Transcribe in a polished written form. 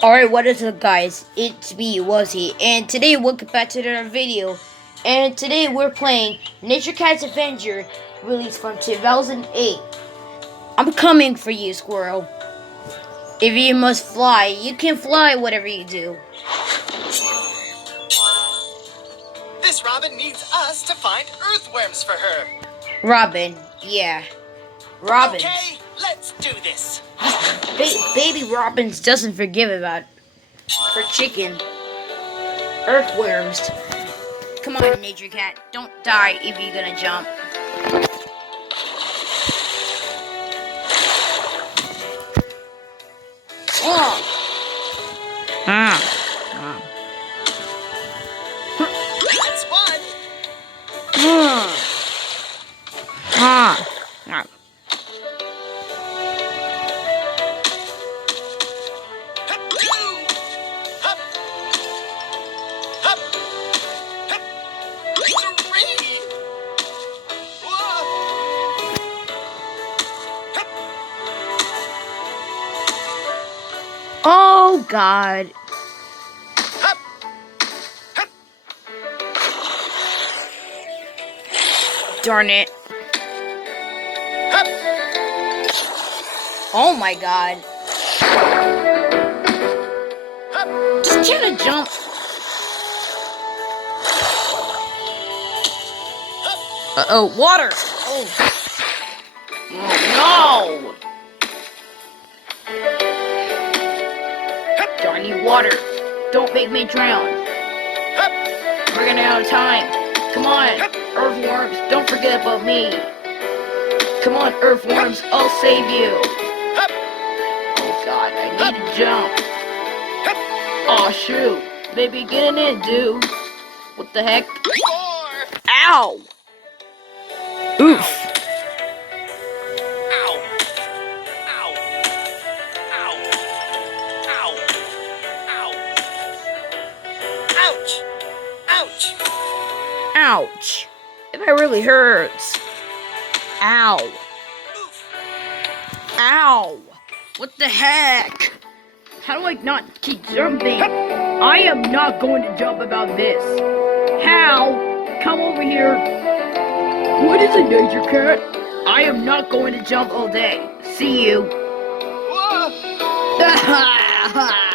Alright, what is up guys? It's me, Wuzzy, and today welcome back to another video. And today we're playing Nature Cat's Avenger, released from 2008. I'm coming for you, Squirrel. If you must fly, you can fly whatever you do. This Robin needs us to find earthworms for her. Robin, yeah. Robin. Okay, let's do this. Baby Robins doesn't forgive about for chicken. Earthworms. Come on, Nature Cat. Don't die if you're gonna jump. Oh. That's one. Two. Hup. Hup. Hup. Three. Whoa. Hup. Oh God. Hup. Hup. Darn it. Hup. Oh my God. Hup. Just trying to jump. Uh-oh, water. Oh. Oh no. Darn you, water. Don't make me drown. Hup. We're running out of time. Come on, earthworms, don't forget about me. Come on, earthworms, I'll save you. Hup. Oh God, I need to jump. Hup. Aw, shoot. Maybe getting in, dude. What the heck? More. Ow! Oof. Ow. Ow. Ow. Ow. Ow. Ouch. Ouch. Ouch. That really hurts. Ow. Oof. Ow. What the heck? How do I not keep jumping? I am not going to jump about this. Hal, come over here. What is a Nature Cat? I am not going to jump all day. See you. Whoa. Ha ha ha!